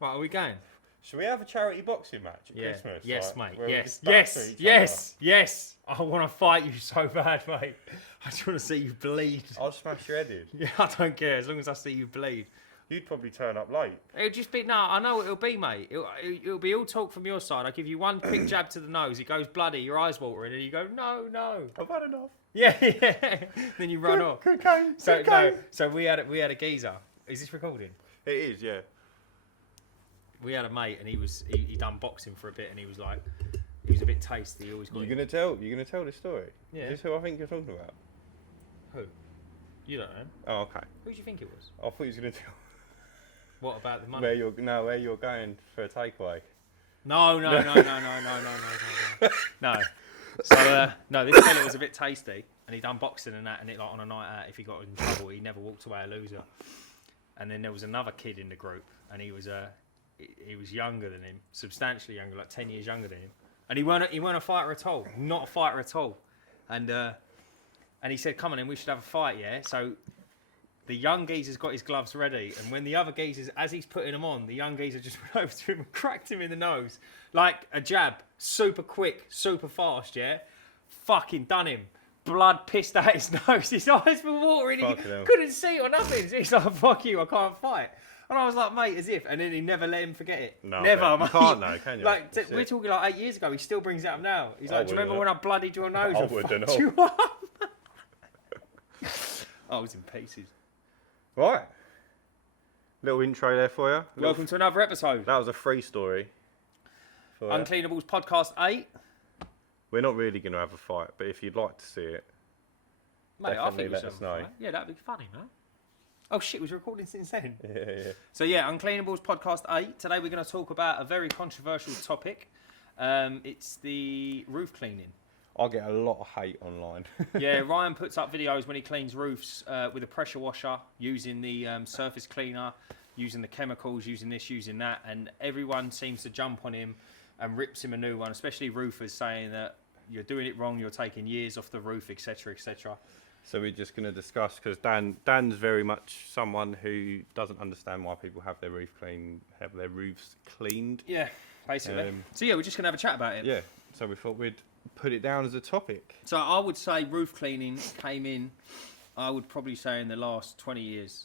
Right, are we going? Should we have a charity boxing match at Christmas? Yes, like, mate. Yes. I want to fight you so bad, mate. I just want to see you bleed. I'll smash your head in. Yeah, I don't care as long as I see you bleed. You'd probably turn up late. It'll just be I know what it'll be, mate. It'll be all talk from your side. I give you one quick jab to the nose. It goes bloody. Your eyes watering, and you go, no. I've had enough. Yeah. Then you run off. Cocaine. So we had a geezer. Is this recording? It is, yeah. We had a mate, and he done boxing for a bit, and he was a bit tasty. He always got. You're gonna tell this story. Yeah. Is this who I think you're talking about? Who? You don't know. Oh, okay. Who do you think it was? I thought you was gonna tell What about the money? where you're going for a takeaway. No. No. So no, this fella was a bit tasty, and he done boxing and that, and it like on a night out, if he got in trouble, he never walked away a loser. And then there was another kid in the group, and he was younger than him, substantially younger, like 10 years younger than him, and he weren't a fighter at all, not a fighter at all, and he said, "Come on, in, we should have a fight, yeah." So the young geezer's got his gloves ready, and when the other geezer's, as he's putting them on, the young geezer just went over to him and cracked him in the nose. Like a jab, super quick, super fast, yeah? Fucking done him. Blood pissed out his nose, his eyes were watering, he couldn't see or nothing. So he's like, fuck you, I can't fight. And I was like, mate, as if, and then he never let him forget it. No, never, mate. You can't know, can you? Like, we're talking like 8 years ago, he still brings it up now. He's like, do you remember when I bloodied your nose? I wouldn't fucked you up? I was in pieces. Right. Little intro there for you. Welcome to another episode. That was a free story. Uncleanables Podcast 8. We're not really going to have a fight, but if you'd like to see it, mate, I think we let should us have a know. fight. Yeah, that'd be funny, man. Oh shit, was recording since then? Yeah. So yeah, Uncleanables Podcast 8. Today we're going to talk about a very controversial topic. It's the roof cleaning. I get a lot of hate online. Yeah, Ryan puts up videos when he cleans roofs with a pressure washer, using the surface cleaner, using the chemicals, using this, using that, and everyone seems to jump on him and rips him a new one, especially roofers, saying that you're doing it wrong, you're taking years off the roof, etc., etc. So we're just going to discuss, because Dan's very much someone who doesn't understand why people have their roofs cleaned. Yeah, basically. So yeah, we're just going to have a chat about it. Yeah, so we thought we'd put it down as a topic. So I would say roof cleaning came in, I would probably say in the last 20 years.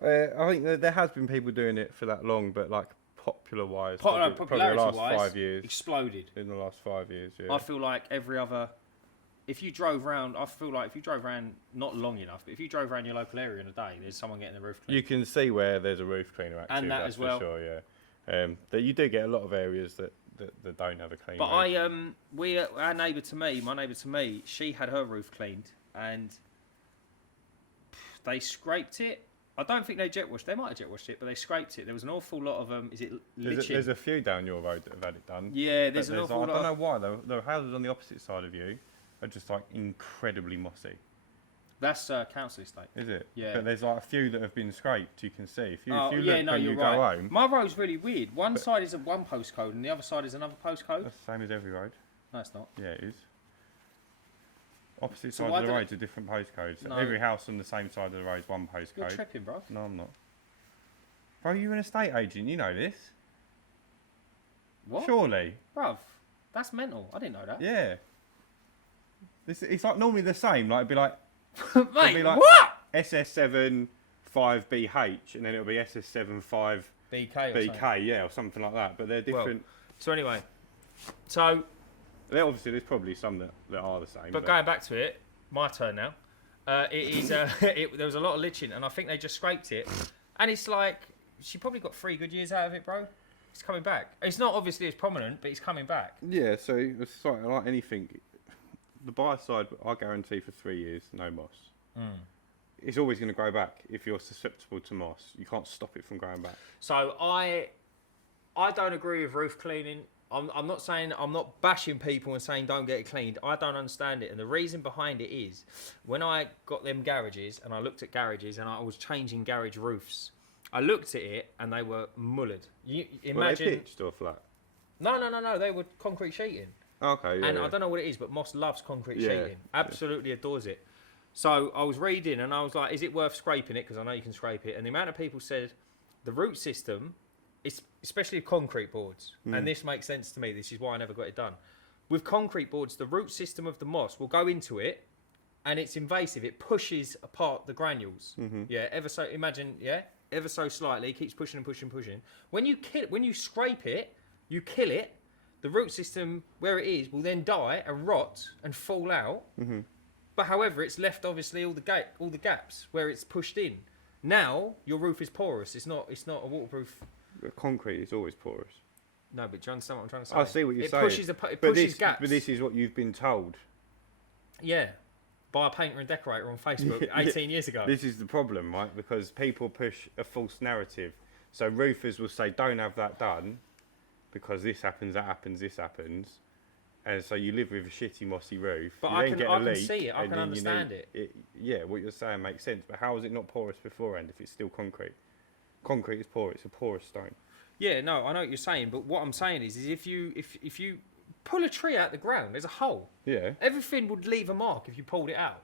I think there has been people doing it for that long, but like popularity-wise, popularity-wise, the last 5 years. Exploded. In the last 5 years, yeah. I feel like every other... If you drove around, not long enough, but if you drove around your local area in a day, there's someone getting the roof cleaned. You can see where there's a roof cleaner active, and that that's as well. For sure, yeah. That you do get a lot of areas that don't have a clean But roof. my neighbour to me, she had her roof cleaned, and they scraped it. I don't think they jet washed. They might have jet washed it, but they scraped it. There was an awful lot of There's a few down your road that have had it done. Yeah, there's an awful lot. I don't know why the houses on the opposite side of you are just like incredibly mossy. That's council estate. Is it? Yeah. But there's like a few that have been scraped. You can see. If you you're look when you right. go home. My road's really weird. One side is one postcode, and the other side is another postcode. That's the same as every road. No, it's not. Yeah, it is. Opposite sides of the roads are different postcodes. No. Every house on the same side of the road is one postcode. You're tripping, bro. No, I'm not. Bro, you're an estate agent. You know this. What? Surely. Bruv, that's mental. I didn't know that. Yeah. It's like normally the same. Like it'd be like, mate, be like what? SS7 5BH, and then it'll be SS7 5 BK, yeah, or something like that. But they're different. Well, so anyway, obviously there's probably some that are the same. But going back to it, my turn now. It is. There was a lot of liching, and I think they just scraped it. And it's like she probably got 3 good years out of it, bro. It's coming back. It's not obviously as prominent, but it's coming back. Yeah. So it's like anything. The buyer side, I guarantee for 3 years, no moss. It's always going to grow back if you're susceptible to moss. You can't stop it from growing back. So I don't agree with roof cleaning. I'm not saying, I'm not bashing people and saying don't get it cleaned. I don't understand it. And the reason behind it is when I got them garages and I looked at garages and I was changing garage roofs, I looked at it and they were mullered. You imagine. Were they pitched or flat? No. They were concrete sheeting. Okay, yeah. And I don't know what it is, but Moss loves concrete sheeting. Absolutely adores it. So I was reading and I was like, is it worth scraping it? Because I know you can scrape it. And the amount of people said the root system especially concrete boards, and this makes sense to me. This is why I never got it done. With concrete boards, the root system of the moss will go into it, and it's invasive. It pushes apart the granules. Yeah, ever so slightly. It keeps pushing and pushing and pushing. When you scrape it, you kill it. The root system where it is will then die and rot and fall out. But however, it's left obviously all the gaps where it's pushed in. Now your roof is porous. It's not a waterproof. Concrete is always porous. No, but do you understand what I'm trying to say? I see what you're saying. It pushes gaps. But this is what you've been told. Yeah, by a painter and decorator on Facebook 18 years ago. This is the problem, right? Because people push a false narrative. So roofers will say, don't have that done because this happens, that happens, this happens. And so you live with a shitty mossy roof. But you I then get a can leak, see it. I can understand it. Yeah, what you're saying makes sense. But how is it not porous beforehand if it's still concrete? Concrete is porous. It's a porous stone. Yeah, no, I know what you're saying. But what I'm saying is if you pull a tree out the ground, there's a hole. Yeah. Everything would leave a mark if you pulled it out.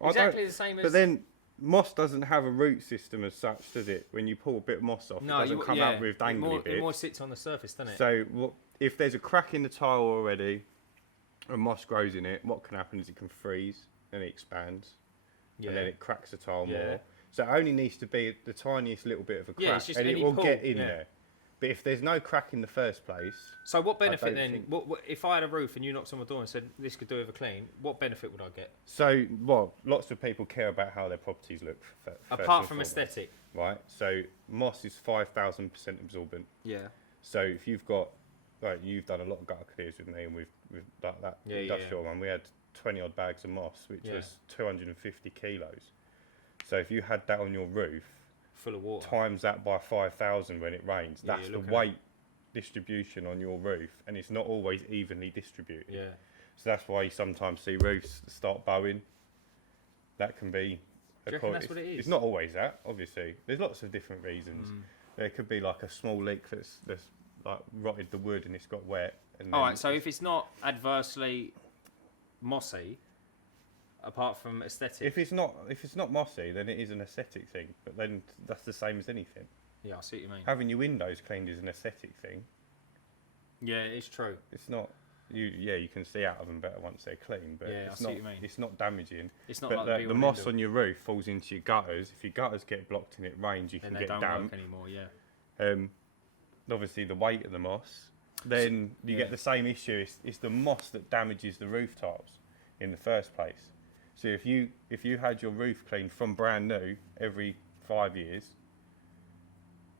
Exactly the same as... But then moss doesn't have a root system as such, does it? When you pull a bit of moss off, it doesn't come out with dangly bits. It more sits on the surface, doesn't it? So if there's a crack in the tile already and moss grows in it, what can happen is it can freeze and it expands. And then it cracks the tile more. So it only needs to be the tiniest little bit of a crack and it will get in there. But if there's no crack in the first place... So what benefit then... What, if I had a roof and you knocked on my door and said, this could do with a clean, what benefit would I get? So, lots of people care about how their properties look. Apart from aesthetic. Right. So moss is 5,000% absorbent. Yeah. So if you've got... Like, you've done a lot of gutter clears with me and with that industrial one. We had 20 odd bags of moss, which was 250 kilos. So if you had that on your roof... Full of water. Times that by 5,000 when it rains. That's the weight distribution on your roof, and it's not always evenly distributed. Yeah. So that's why you sometimes see roofs start bowing. That can be... Do you reckon that's what it is? It's not always that, obviously. There's lots of different reasons. There could be like a small leak that's like rotted the wood and it's got wet. All right, so if it's not adversely mossy... Apart from aesthetic. If it's not mossy, then it is an aesthetic thing. But then that's the same as anything. Yeah, I see what you mean. Having your windows cleaned is an aesthetic thing. Yeah, it's true. It's not. You can see out of them better once they're clean. But yeah, it's I not. see what you mean. It's not damaging. It's not but like the moss on your roof falls into your gutters. If your gutters get blocked and it rains, you can get damp. They don't work anymore. Yeah. Obviously the weight of the moss. Then you get the same issue. It's the moss that damages the roof tiles in the first place. So if you had your roof cleaned from brand new every 5 years,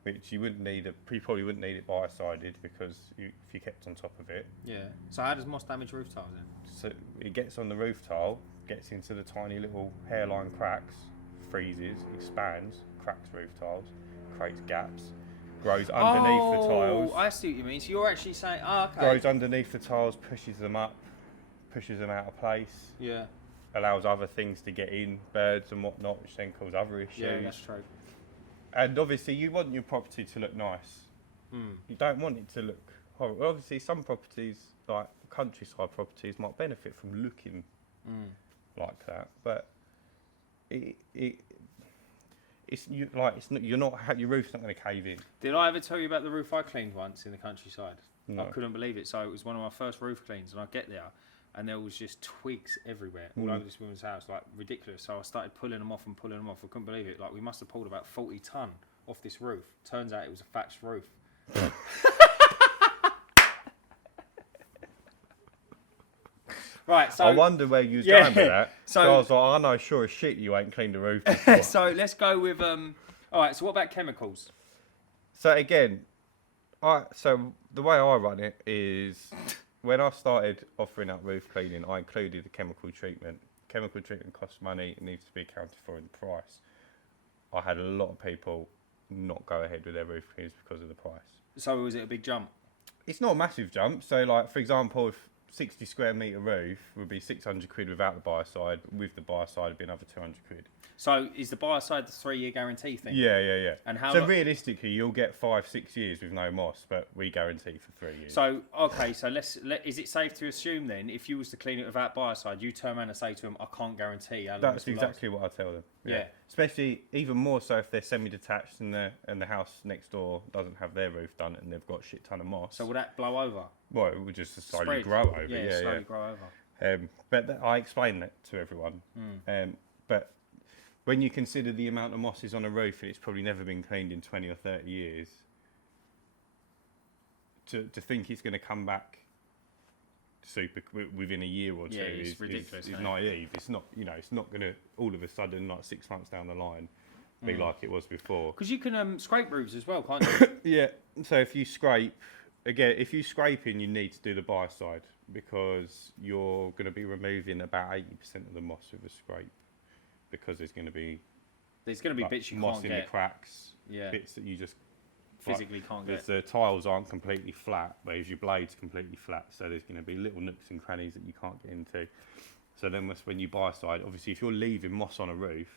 which you probably wouldn't need it biocide because if you kept on top of it. Yeah. So how does moss damage roof tiles then? So it gets on the roof tile, gets into the tiny little hairline cracks, freezes, expands, cracks roof tiles, creates gaps, grows underneath the tiles. Oh, I see what you mean. So you're actually saying, okay. Grows underneath the tiles, pushes them up, pushes them out of place. Yeah. Allows other things to get in, birds and whatnot, which then cause other issues. Yeah, that's true. And obviously you want your property to look nice. You don't want it to look horrible. Obviously some properties, like countryside properties, might benefit from looking like that. But your roof's not going to cave in. Did I ever tell you about the roof I cleaned once in the countryside? No. I couldn't believe it. So it was one of my first roof cleans and I get there and there was just twigs everywhere all over this woman's house, like ridiculous. So I started pulling them off. I couldn't believe it. Like we must have pulled about 40 ton off this roof. Turns out it was a thatched roof. Right, so I wonder where you was going with that. So I was like, I know sure as shit you ain't cleaned the roof before. So let's go with all right, so what about chemicals? So again, so the way I run it is when I started offering up roof cleaning, I included the chemical treatment. Chemical treatment costs money, it needs to be accounted for in the price. I had a lot of people not go ahead with their roof cleans because of the price. So was it a big jump? It's not a massive jump. So like, for example, if 60 square metre roof would be 600 quid without the biocide, with the biocide it'd be another 200 quid. So is the buyer side the 3-year guarantee thing? Yeah. And how? So realistically, you'll get 5-6 years with no moss, but we guarantee for 3 years. So okay, so is it safe to assume then, if you was to clean it without buyer side, you turn around and say to them, I can't guarantee how long That's this will exactly what I tell them. Yeah. Especially even more so if they're semi-detached and the house next door doesn't have their roof done and they've got a shit ton of moss. So will that blow over? Well, it will just slowly Spread. grow over. Yeah, slowly grow over. But I explain that to everyone. But when you consider the amount of mosses on a roof and it's probably never been cleaned in 20 or 30 years, to think it's going to come back super within a year or two is ridiculous. Is naive. It's not, it's not going to all of a sudden, like 6 months down the line, be like it was before. Because you can scrape roofs as well, can't you? Yeah. So if you scrape, if you scraping, you need to do the buy side because you're going to be removing about 80% of the moss with a scrape because there's going to be bits you moss can't in get. the cracks, Yeah. bits that you just Physically can't get. The tiles aren't completely flat, whereas your blade's completely flat. So there's going to be little nooks and crannies that you can't get into. So then that's when you buy side. Obviously, if you're leaving moss on a roof,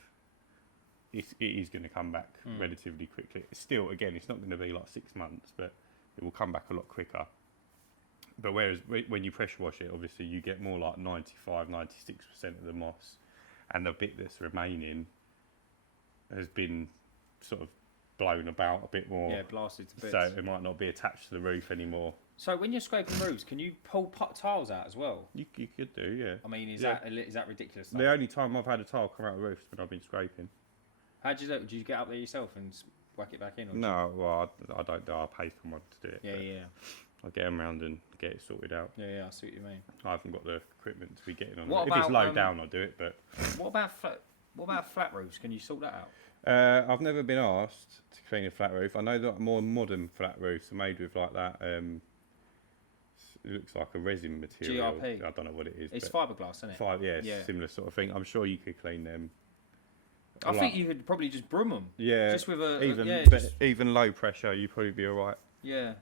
it is going to come back relatively quickly. It's still, again, it's not going to be like 6 months, but it will come back a lot quicker. But whereas when you pressure wash it, obviously you get more like 95, 96% of the moss, and the bit that's remaining has been sort of blown about a bit more. Yeah, blasted to bits. So it might not be attached to the roof anymore. So when you're scraping roofs, can you pull tiles out as well? You could do, yeah. I mean, is that ridiculous? The only time I've had a tile come out of the roof is when I've been scraping. How do you do it? Do you get up there yourself and whack it back in? Or No, well, I don't do. I pay someone to do it. Yeah. I'll get them round and get it sorted out. Yeah, I see what you mean. I haven't got the equipment to be getting on What it. If it's about, low down, I'll do it. But what about flat roofs? Can you sort that out? I've never been asked to clean a flat roof. I know that more modern flat roofs are made with like that. It looks like a resin material. GRP. I don't know what it is. It's fiberglass, isn't it? Yeah, similar sort of thing. I'm sure you could clean them. I think you could probably just broom them. Yeah, just with a even low pressure, you'd probably be all right. Yeah.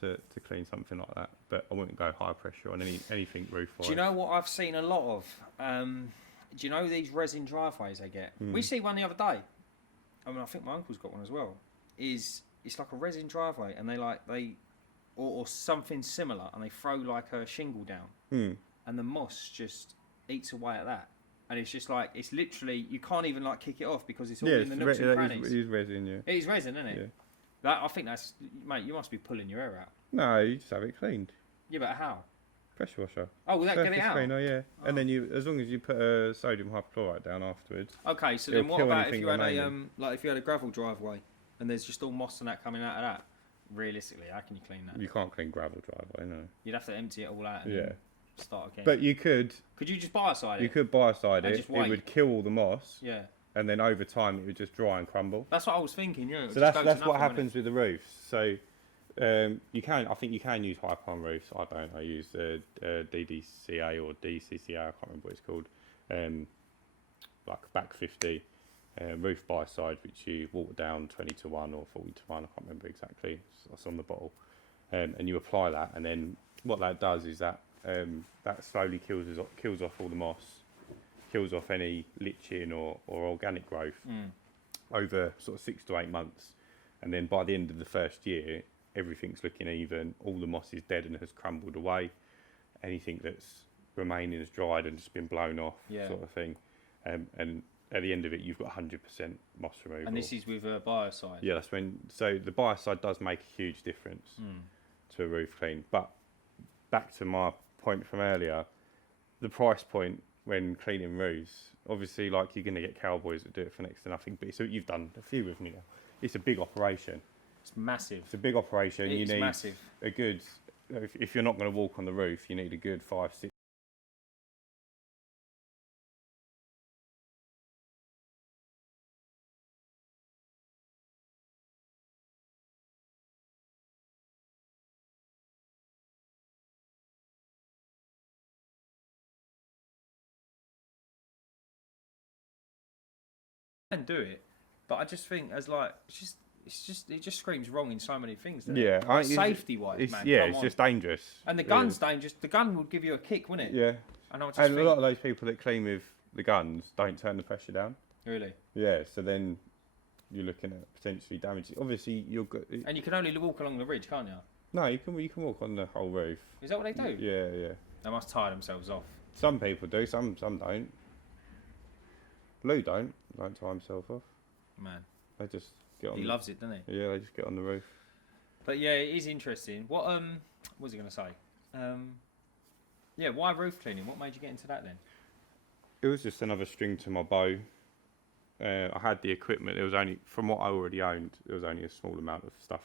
To clean something like that, but I wouldn't go high pressure on anything roof-wise. Do you know what I've seen a lot of? Do you know these resin driveways they get? We see one the other day. I mean, I think my uncle's got one as well. It's like a resin driveway, and or something similar, and they throw like a shingle down, and the moss just eats away at that. And it's just like, it's literally, you can't even like kick it off because it's all in the nooks and crannies. It is resin, yeah. It is resin, isn't it? Yeah. I think that's, mate, you must be pulling your hair out. No, you just have it cleaned. Yeah, but how? Pressure washer. Oh, will that get it out? Cleaner, yeah. Oh. And then as long as you put sodium hypochlorite down afterwards. Okay, so then what about if you had if you had a gravel driveway and there's just all moss and that coming out of that? Realistically, how can you clean that? You can't clean gravel driveway, no. You'd have to empty it all out and start again. But you could. Could you just biocide it? You could biocide it. It would kill all the moss. Yeah. And then over time it would just dry and crumble. That's what I was thinking, yeah. So that's what happens with the roofs. So I think you can use hypo on roofs. I don't. I use DDCA or DCCA. I can't remember what it's called. Like back 50 roof biocide, which you water down 20-1 or 40-1. I can't remember exactly. It's on the bottle. And you apply that, and then what that does is that slowly kills off all the moss, kills off any liching or organic growth over sort of 6 to 8 months, and then by the end of the first year, everything's looking even. All the moss is dead and has crumbled away. Anything that's remaining has dried and just been blown off, sort of thing. And at the end of it, you've got 100% moss removal. And this is with a biocide. Yeah, that's when. So the biocide does make a huge difference to a roof clean. But back to my point from earlier, the price point when cleaning roofs, obviously, like you're going to get cowboys that do it for next to nothing. But so you've done a few with me now. It's a big operation. It's massive. It's a big operation. It's massive. A good. If you're not going to walk on the roof, you need a good 5-6. And do it, but I just think it just screams wrong in so many things. Yeah, safety wise, man. It's just dangerous. And the gun's dangerous. The gun would give you a kick, wouldn't it? Yeah. And a lot of those people that clean with the guns don't turn the pressure down. Really? Yeah, so then you're looking at potentially damaging. Obviously, And you can only walk along the ridge, can't you? No, you can walk on the whole roof. Is that what they do? Yeah. They must tie themselves off. Some people do, some don't. Lou don't tie himself off. Man, They just get on. he loves it, doesn't he? Yeah, they just get on the roof. But yeah, it is interesting. What was he going to say? Yeah, why roof cleaning? What made you get into that then? It was just another string to my bow. I had the equipment. It was only, from what I already owned, there was only a small amount of stuff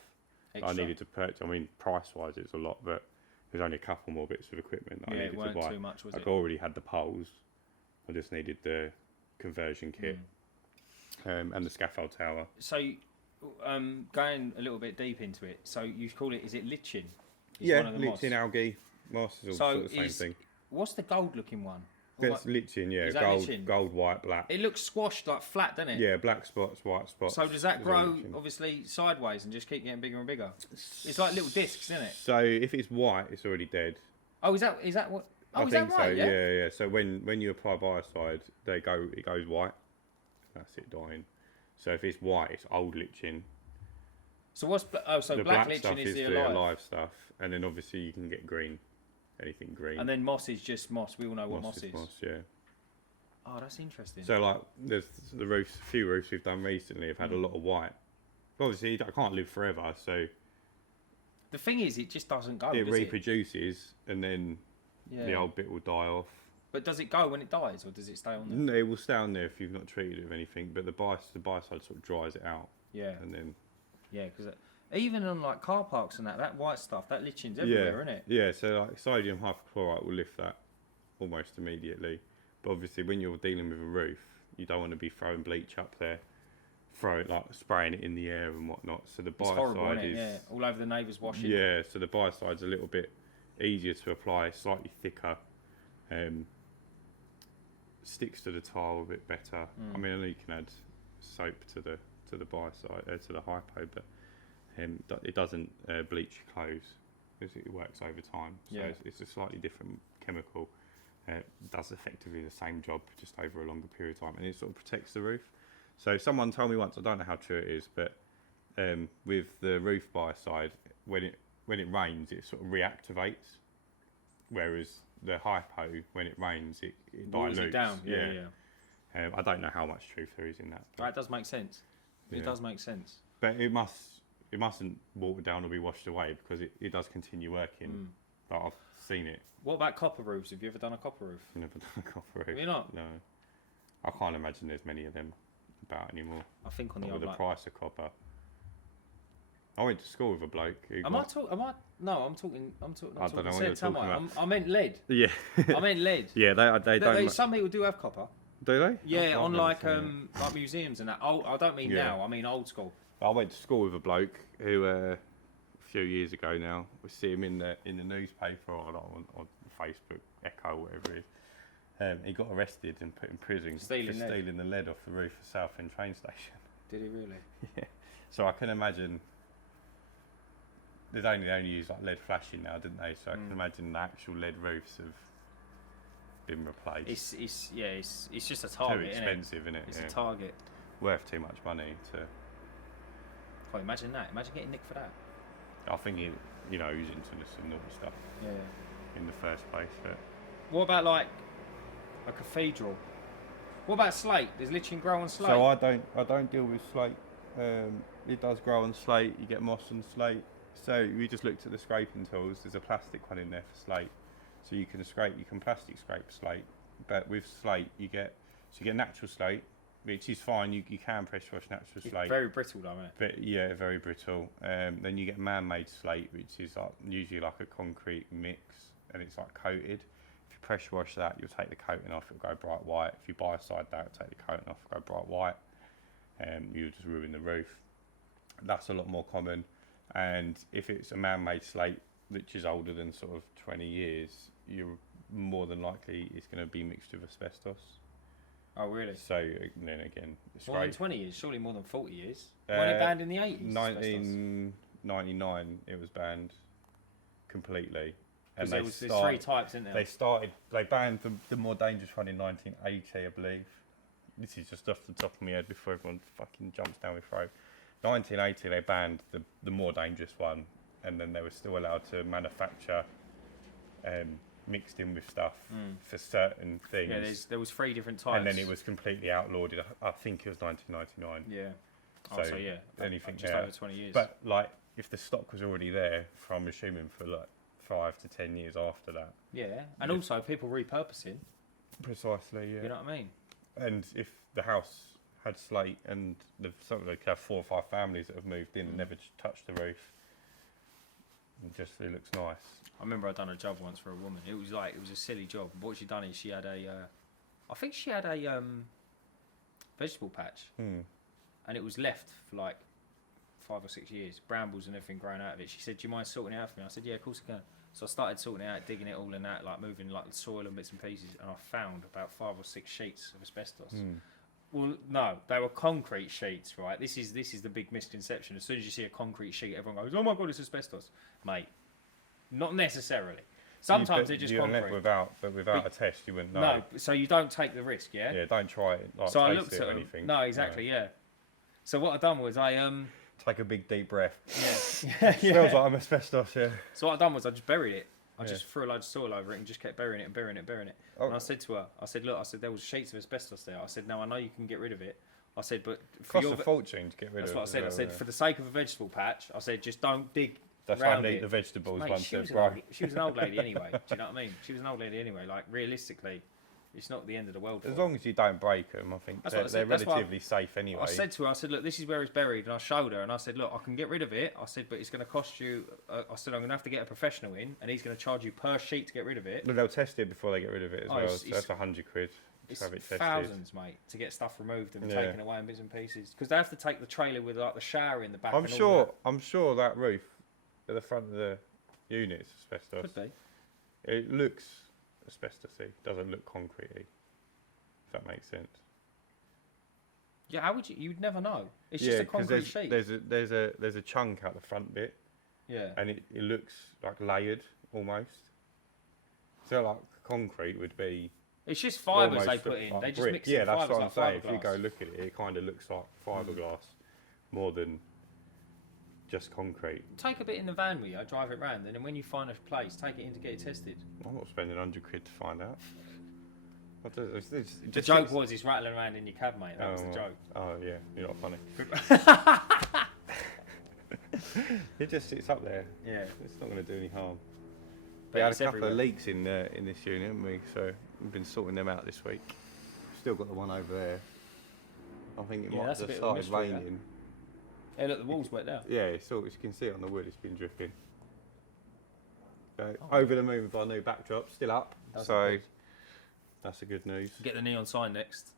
Extra. I needed to purchase. I mean, price-wise, it's a lot, but there's only a couple more bits of equipment that I needed to buy. it weren't too much, was it? I already had the poles. I just needed the conversion kit and the scaffold tower. So, going a little bit deep into it, so you call it, is it lichen? Yeah, lichen, algae, moss is all sort of the same thing. What's the gold-looking one? It's lichen, yeah. Is that lichen? Gold, white, black. It looks squashed, like flat, doesn't it? Yeah, black spots, white spots. So does that grow, obviously, sideways and just keep getting bigger and bigger? It's like little discs, isn't it? So if it's white, it's already dead. Oh, is that what? Oh, I is think that right? so, Yeah. yeah. So when you apply biocide, it goes white. That's it dying. So if it's white, it's old lichen. So what's The black black stuff lichen is the the alive. alive stuff, and then obviously you can get green, anything green. And then moss is just moss. We all know what moss is. Moss, yeah. Oh, that's interesting. So like, there's the roofs. A few roofs we've done recently have had a lot of white. But obviously, I can't live forever, so the thing is, it just doesn't go. it does reproduces, and then Yeah. the old bit will die off. But does it go when it dies, or does it stay on there? No, it will stay on there if you've not treated it with anything. But the biocide sort of dries it out, Yeah. and then Yeah, because even on like car parks and that white stuff, that lichen's everywhere, isn't it? Yeah, so like sodium hypochlorite will lift that almost immediately. But obviously, when you're dealing with a roof, you don't want to be throwing bleach up there, spraying it in the air and whatnot. So the It's horrible, biocide isn't it? is Yeah, all over the neighbours washing. yeah. So the biocide's a little bit easier to apply, slightly thicker, sticks to the tile a bit better. I mean, I know you can add soap to the biocide to the hypo, but it doesn't bleach your clothes. It works over time, so Yeah. it's a slightly different chemical. Does effectively the same job just over a longer period of time, and it sort of protects the roof. So someone told me once, I don't know how true it is, but with the roof biocide, when it rains, it sort of reactivates, whereas the hypo, when it rains, it Boils dilutes. it down. Yeah. I don't know how much truth there is in that. That does make sense. Yeah. It does make sense. But it mustn't water down or be washed away, because it does continue working. Like, I've seen it. What about copper roofs? Have you ever done a copper roof? I've never done a copper roof. Have you not? No. I can't imagine there's many of them about anymore. I think on the Not old with the like. price of copper. I went to school with a bloke. Am I talking? No, I'm talking. I don't know what you're sense, am talking I? about. I meant lead. Yeah. I meant lead. Yeah, they don't. Some people do have copper. Do they? Yeah, on like like museums and that. Oh, I don't mean Yeah. now. I mean old school. I went to school with a bloke who a few years ago now, we see him in the newspaper or on Facebook, Echo, whatever it is. He got arrested and put in prison for stealing the lead off the roof of Southend train station. Did he really? Yeah. So I can imagine. They only use like lead flashing now, didn't they? So I can imagine the actual lead roofs have been replaced. It's just a target. Too expensive, isn't it? It's a target. Worth too much money to. Can't imagine that. Imagine getting nicked for that. I think he's into some naughty stuff Yeah. in the first place. But What about like a cathedral? What about slate? Does lichen grow on slate? so I don't deal with slate. It does grow on slate. You get moss on slate. So we just looked at the scraping tools. There's a plastic one in there for slate. So you can plastic scrape slate, but with slate you get natural slate, which is fine. You can pressure wash natural it's slate. very brittle, though, isn't it? But yeah, very brittle. Then you get man-made slate, which is usually like a concrete mix, and it's like coated. If you pressure wash that, you'll take the coating off. It'll go bright white. If you biocide that, take the coating off, it'll go bright white. You'll just ruin the roof. That's a lot more common. And if it's a man-made slate, which is older than sort of 20 years, you're more than likely it's going to be mixed with asbestos. Oh, really? So then again, More than 20 years, surely more than 40 years. When it banned in the 80s? 1999, it was banned completely. And there's three types, isn't there? They banned the more dangerous one in 1980, I believe. this is just off the top of my head before everyone fucking jumps down my throat. 1980, they banned the more dangerous one, and then they were still allowed to manufacture mixed in with stuff for certain things. Yeah, there was 3 different types. And then it was completely outlawed. I think it was 1999. Yeah. So yeah, anything just over 20 years. But like, if the stock was already there, I'm assuming for like 5 to 10 years after that. Yeah, and also people repurposing. Precisely, yeah. You know what I mean? And if the house had slate and something like have 4 or 5 families that have moved in and never touched the roof, it looks nice. I remember I'd done a job once for a woman. It was a silly job. What she'd done is she had I think she had a vegetable patch, and it was left for like 5 or 6 years, brambles and everything growing out of it. She said, "Do you mind sorting it out for me?" I said, "Yeah, of course I can." So I started sorting it out, digging it all and that, like moving like the soil and bits and pieces, and I found about 5 or 6 sheets of asbestos. Well, no, they were concrete sheets, right? This is the big misconception. As soon as you see a concrete sheet, everyone goes, "Oh my god, it's asbestos," mate. Not necessarily. Sometimes they're just concrete. Without a test, you wouldn't know. No, so you don't take the risk, yeah? Yeah, don't try it. Like, so I taste looked it at or them. anything. No, exactly, yeah. So what I done was take a big deep breath. Yeah. Smells like I'm asbestos, yeah. So what I done was I just buried it. I just threw a load of soil over it and just kept burying it. Oh. And I said to her, look, there was sheets of asbestos there. I said, now I know you can get rid of it. I said, but for costs a fortune to get rid of it. That's what I said. I said, for the sake of a vegetable patch, I said, just don't dig. That's why I eat the vegetables once they're grown. She was an old lady anyway. Do you know what I mean? She was an old lady anyway. Like, realistically, it's not the end of the world. As long as you don't break them, I think they're relatively safe anyway. I said to her, I said, look, this is where it's buried. And I showed her and I said, look, I can get rid of it. I said, but it's going to cost you. I said, I'm going to have to get a professional in and he's going to charge you per sheet to get rid of it. But they'll test it before they get rid of it as well. So that's £100 to have it tested. Thousands, mate, to get stuff removed and taken away in bits and pieces. Because they have to take the trailer with like the shower in the back. I'm sure that roof at the front of the unit is asbestos. Could be. It looks asbestosy. Doesn't look concretey. If that makes sense. Yeah, how would you? You'd never know. It's just a concrete sheet. There's a chunk out the front bit. Yeah. And it looks like layered almost. So like concrete would be. It's just fibres they put in. Like they just mix it. Yeah, that's what I'm saying. Fiberglass. If you go look at it, it kind of looks like fiberglass more than just concrete. Take a bit in the van with you, drive it round, and then when you find a place, take it in to get it tested. I'm not spending £100 to find out. The joke was he's rattling around in your cab, mate. That was the joke. Oh yeah, you're not funny. It just sits up there. Yeah, it's not going to do any harm. We had a couple of leaks in this unit, haven't we? So we've been sorting them out this week. Still got the one over there. I think it might have just started raining. Hey, look, the wall's wet now. Yeah, as you can see on the wood, it's been dripping. So over the moon with our new backdrop, still up. That's a good news. Get the neon sign next.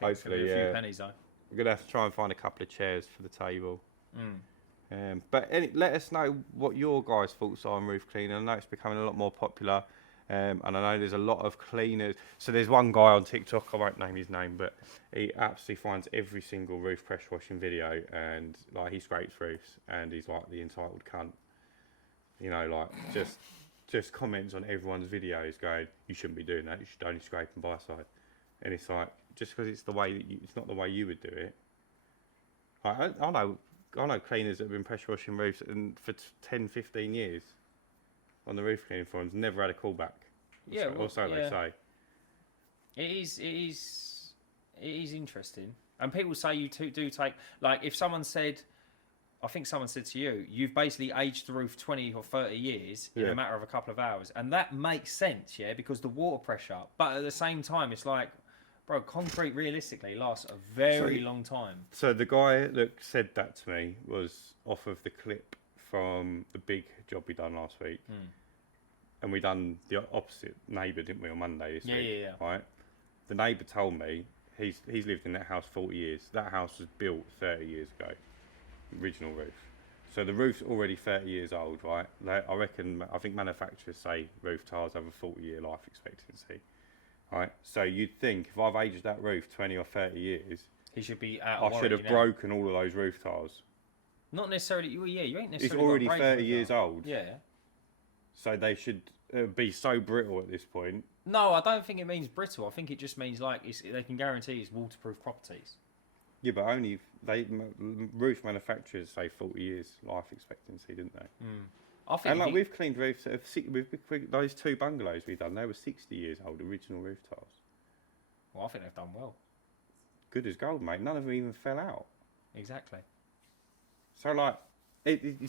Hopefully, a few pennies though. We're gonna have to try and find a couple of chairs for the table. But let us know what your guys' thoughts are on roof cleaning. I know it's becoming a lot more popular, and I know there's a lot of cleaners. So there's one guy on TikTok, I won't name his name, but he absolutely finds every single roof pressure washing video, and like he scrapes roofs, and he's like the entitled cunt. You know, like just comments on everyone's videos going, you shouldn't be doing that. You should only scrape and buy side. And it's like, just because it's the way that it's not the way you would do it. Like, I know cleaners that have been pressure washing roofs and for 10, 15 years on the roof cleaning forums, never had a callback. Yeah, or so they say. It is interesting. And people say you do take, like if someone said, I think someone said to you, you've basically aged the roof 20 or 30 years in a matter of a couple of hours. And that makes sense, yeah, because the water pressure. But at the same time, it's like, bro, concrete realistically lasts a very long time. So the guy that said that to me was off of the clip from the big job we done last week. And we done the opposite neighbour, didn't we, on Monday this week? Yeah. Right? The neighbour told me he's lived in that house 40 years. That house was built 30 years ago. Original roof. So the roof's already 30 years old, right? I think manufacturers say roof tiles have a 40-year life expectancy. Right? So you'd think if I've aged that roof 20 or 30 years, he should be out of I should have broken all of those roof tiles. Not necessarily. Well, yeah, you ain't necessarily. It's already 30 years old. Yeah. So they should be so brittle at this point. No, I don't think it means brittle. I think it just means like they can guarantee it's waterproof properties. Yeah, but only roof manufacturers say 40 years life expectancy, didn't they? I think. And like we've cleaned roofs. Those 2 bungalows we've done, they were 60 years old, original roof tiles. Well, I think they've done well. Good as gold, mate. None of them even fell out. Exactly. So like, it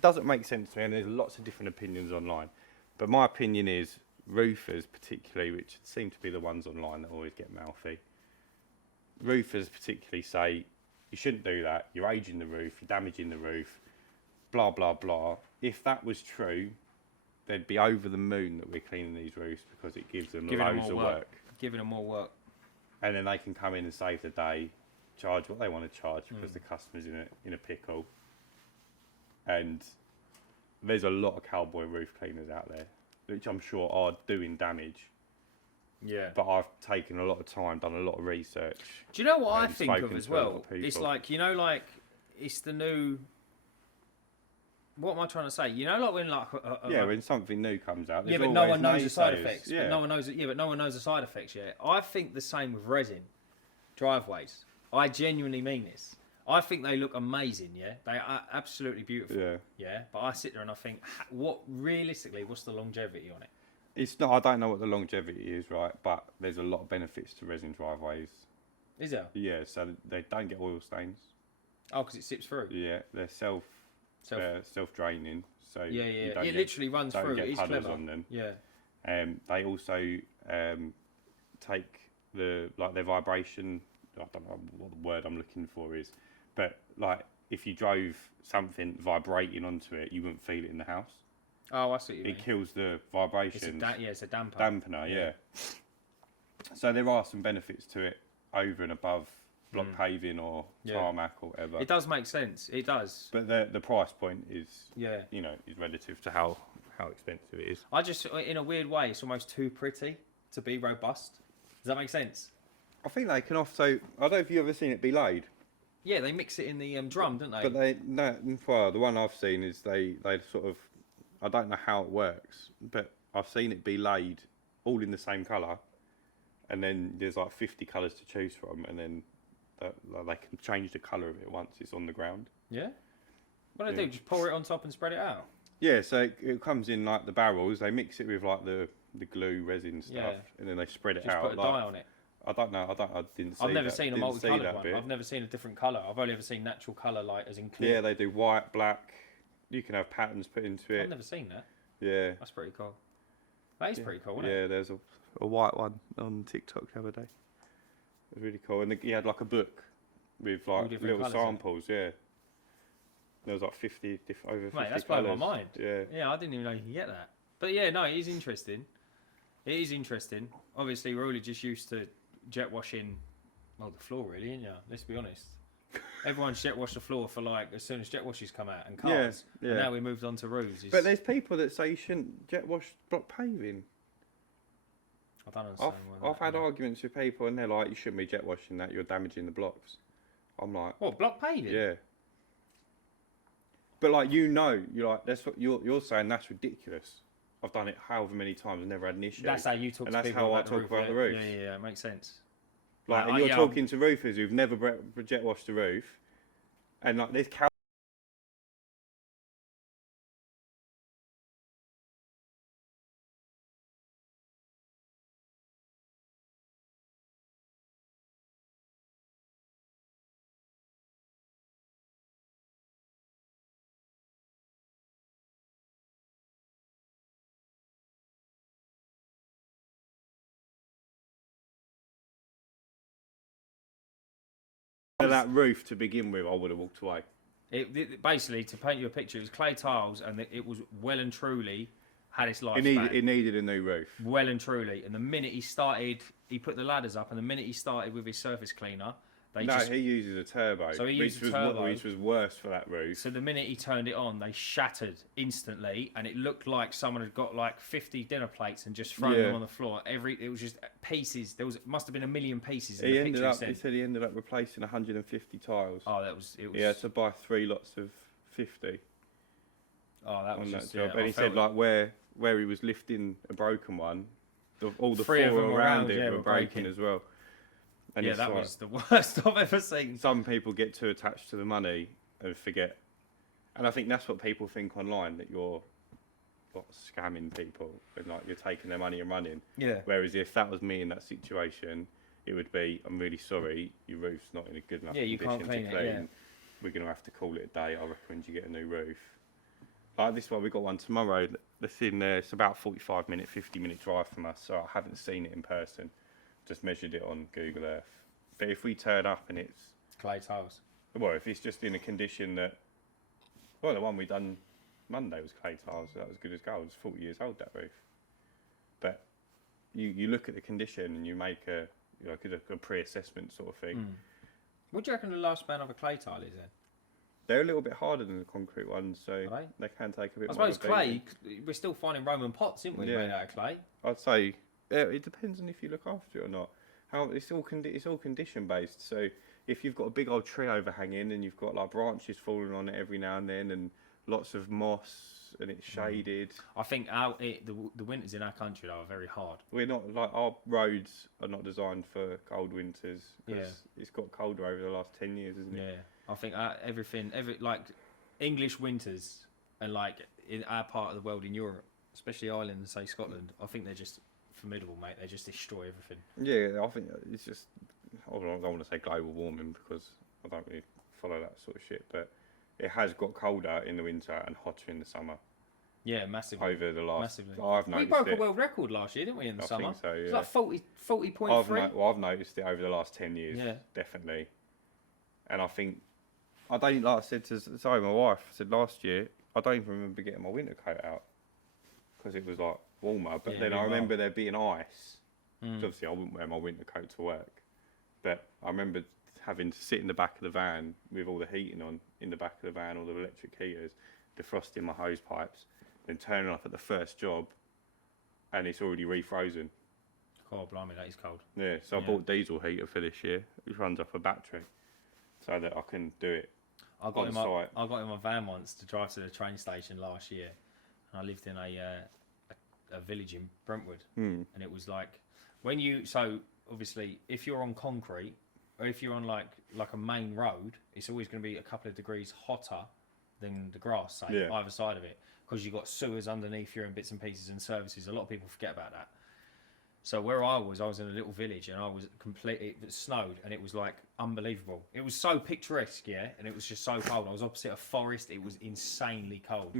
doesn't make sense to me, and there's lots of different opinions online. But my opinion is roofers, particularly, which seem to be the ones online that always get mouthy. Roofers particularly say you shouldn't do that. You're aging the roof. You're damaging the roof. Blah blah blah. If that was true, they'd be over the moon that we're cleaning these roofs because it gives them loads of work. Giving them more work. And then they can come in and save the day, charge what they want to charge because the customer's in a pickle. And there's a lot of cowboy roof cleaners out there, which I'm sure are doing damage. Yeah. But I've taken a lot of time, done a lot of research. Do you know what I think of as well? It's like, you know, like it's the new. What am I trying to say? You know, like when when something new comes out. Yeah, but no one knows the side effects. Yeah. But no one knows. Yeah, but no one knows the side effects yet. I think the same with resin driveways. I genuinely mean this. I think they look amazing. Yeah, they are absolutely beautiful. Yeah. Yeah, but I sit there and I think, what's the longevity on it? It's not. I don't know what the longevity is, right? But there's a lot of benefits to resin driveways. Is there? Yeah, so they don't get oil stains. Oh, because it sips through. Yeah, they're self-draining. So it literally runs through. It is clever. On them. Yeah. They also take their vibration. I don't know what the word I'm looking for is, but like if you drove something vibrating onto it, you wouldn't feel it in the house. Oh, I see what you mean. It kills the vibration. It's a damper. Dampener, yeah. So there are some benefits to it over and above block paving or tarmac or whatever. It does make sense. It does. But the price point is is relative to how expensive it is. I just, in a weird way, it's almost too pretty to be robust. Does that make sense? I think they can also. I don't know if you've ever seen it be laid. Yeah, they mix it in the drum, don't they? But the one I've seen is they sort of. I don't know how it works, but I've seen it be laid all in the same colour, and then there's like 50 colours to choose from, and then they can change the colour of it once it's on the ground. Yeah. What do they do? Just pour it on top and spread it out? Yeah, so it comes in like the barrels. They mix it with like the glue resin stuff, and then they spread it out. Just put a dye on it. I don't know. I didn't see. I've never seen a multicoloured one. I've never seen a different colour. I've only ever seen natural colour, like as in clear. Yeah, they do white, black. You can have patterns put into it. I've never seen that. Yeah. That's pretty cool. That is pretty cool, isn't it? Yeah, there's a white one on TikTok the other day. It was really cool. And he had like a book with like little samples, yeah. There was like 50 over 50 Mate, that's blown my mind. Yeah. Yeah, I didn't even know you could get that. But yeah, no, it is interesting. It is interesting. Obviously, we're all just used to jet washing, the floor really, isn't you? Let's be honest. Everyone's jet washed the floor for like as soon as jet washes come out and cars. Yeah. And now we moved on to roofs. But there's people that say you shouldn't jet wash block paving. I don't understand. I've had arguments with people and they're like, you shouldn't be jet washing that. You're damaging the blocks. I'm like, what, block paving? Yeah. But like you're like that's what you're saying. That's ridiculous. I've done it however many times and never had an issue. That's how you talk. And that's how I talk about the roof. Yeah, it makes sense. Like, and you're talking to roofers who've never jet washed the roof, and like this cow. That roof to begin with, I would have walked away. It basically, to paint you a picture, it was clay tiles, and it was well and truly had its life. It needed a new roof. Well and truly. And the minute he put the ladders up, and the minute he started with his surface cleaner, he uses a turbo. So he uses a turbo, which was worse for that roof. So the minute he turned it on, they shattered instantly, and it looked like someone had got like 50 dinner plates and just thrown them on the floor. It was just pieces. Must have been a million pieces. In the picture he said he ended up replacing 150 tiles. Oh, it was. He had to buy 3 lots of 50. Oh, that was on just that job. Yeah, and he said like where where he was lifting a broken one, all the Three of four them around it yeah, were breaking as well. And yeah, it's that like, was the worst I've ever seen. some people get too attached to the money and forget. And I think that's what people think online, that you're scamming people and like you're taking their money and running. Yeah. Whereas if that was me in that situation, it would be, I'm really sorry, your roof's not in a good enough Yeah, you condition can't clean to it, clean. yeah. We're going to have to call it a day. I recommend you get a new roof. Like this one, we got one tomorrow. That's in there. It's about 45-minute, 50-minute drive from us. So I haven't seen it in person. Just measured it on Google Earth. But if we turn up and it's, Clay tiles. well, if it's just in a condition that, well, the one we done Monday was clay tiles. So that was good as gold. It's 40 years old, that roof. But you look at the condition and you make a pre-assessment sort of thing. What do you reckon the lifespan of a clay tile is then? They're a little bit harder than the concrete ones, so Are they can take a bit I more. suppose clay, we're still finding Roman pots, aren't we, Yeah. made out of clay? I'd say it depends on if you look after it or not. It's all condition based. So if you've got a big old tree overhanging and you've got like branches falling on it every now and then and lots of moss and it's shaded. I think the winters in our country are very hard. We're not like, our roads are not designed for cold winters. Yeah. It's got colder over the last 10 years, isn't it? Yeah, I think like English winters and like in our part of the world in Europe, especially Ireland and say Scotland, I think they're just formidable, mate. They just destroy everything. Yeah, I think it's just, I don't want to say global warming because I don't really follow that sort of shit, but it has got colder in the winter and hotter in the summer. Yeah, massively. Over the last, Massively. I've We noticed broke it. a world record last year, didn't we, in the I summer? think so, yeah. It was like 40.3. I've noticed it over the last 10 years, Yeah. definitely. And I think, like I said to my wife, I said last year, I don't even remember getting my winter coat out because it was like warmer. But Yeah, then I really remember there being ice. Mm. 'Cause obviously, I wouldn't wear my winter coat to work. But I remember having to sit in the back of the van with all the heating on in the back of the van, all the electric heaters, defrosting my hose pipes, then turning up at the first job, and it's already refrozen. Oh, blimey, that is cold. Yeah, so I Yeah. bought diesel heater for this year, which runs off a battery, so that I can do it. I got On in site. I got in my van once to drive to the train station last year, and I lived in a village in Brentwood, and it was like so obviously if you're on concrete or if you're on like a main road, it's always going to be a couple of degrees hotter than the grass, say, Yeah. either side of it, because you've got sewers underneath you and bits and pieces and services. A lot of people forget about that. So where I was in a little village, and I was it snowed, and it was like unbelievable. It was so picturesque, yeah, and it was just so cold. I was opposite a forest. It was insanely cold.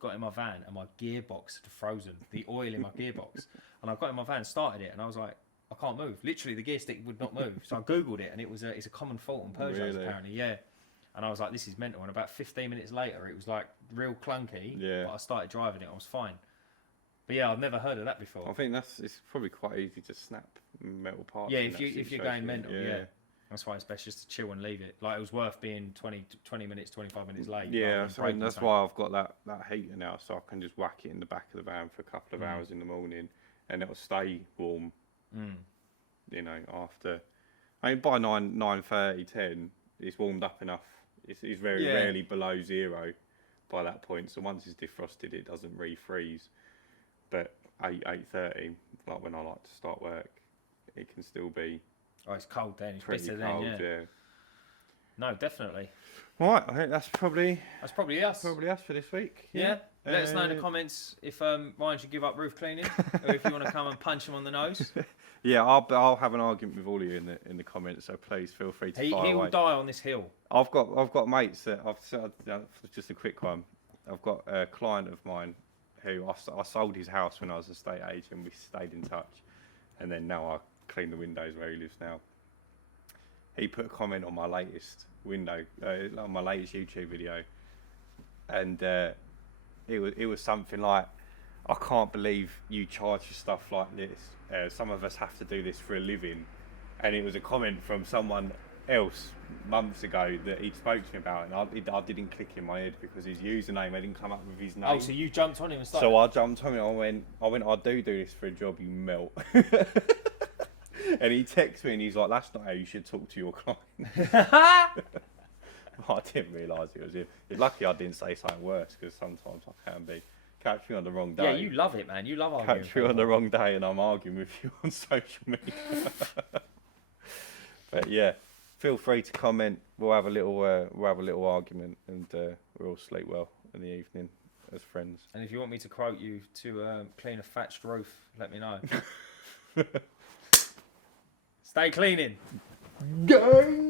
Got in my van, and my gearbox had frozen. The oil in my gearbox, and I got in my van, started it, and I was like, I can't move. Literally, the gear stick would not move. So I googled it, and it's a common fault on Peugeots Really? apparently, yeah. And I was like, this is mental. And about 15 minutes later, it was like real clunky. Yeah. But I started driving it. I was fine. But yeah, I've never heard of that before. I think it's probably quite easy to snap metal parts. Yeah, in if that you're going situation. mental, yeah. That's why it's best just to chill and leave it. Like, it was worth being 20 minutes, 25 minutes late. Yeah, rather so than that's breaking why I've got that heater now, so I can just whack it in the back of the van for a couple of hours in the morning, and it'll stay warm. You know, after, I mean, by 9:30, 10, it's warmed up enough. It's very rarely below 0 by that point. So once it's defrosted, it doesn't refreeze. But 8:30, like when I like to start work, it can still be Oh, it's cold then. It's pretty bitter cold. then, yeah. No, definitely. Right, I think that's probably us. us for this week. Yeah. Let us know in the comments if Ryan should give up roof cleaning, or if you want to come and punch him on the nose. Yeah, I'll have an argument with all of you in the comments. So please feel free to He fire will away. die on this hill. I've got mates that just a quick one. I've got a client of mine who I sold his house when I was a estate agent. We stayed in touch, and then now I clean the windows where he lives now. He put a comment on my latest on my latest YouTube video, and it was something like, I can't believe you charge for stuff like this. Some of us have to do this for a living. And it was a comment from someone else months ago that he'd spoke to me about, and I didn't click in my head because his username, I didn't come up with his name. Oh, so you jumped on him and started. So I jumped on him. I went, I do this for a job, you melt. And he texts me and he's like, that's not how you should talk to your client. I didn't realise it was him. It's lucky I didn't say something worse, because sometimes I can be. Catch me on the wrong day. Yeah, you love it, man. You love arguing. Catch me on the wrong day, and I'm arguing with you on social media. But yeah, feel free to comment. We'll have a little argument, and we'll all sleep well in the evening as friends. And if you want me to quote you to clean a thatched roof, let me know. Stay cleaning. Gang!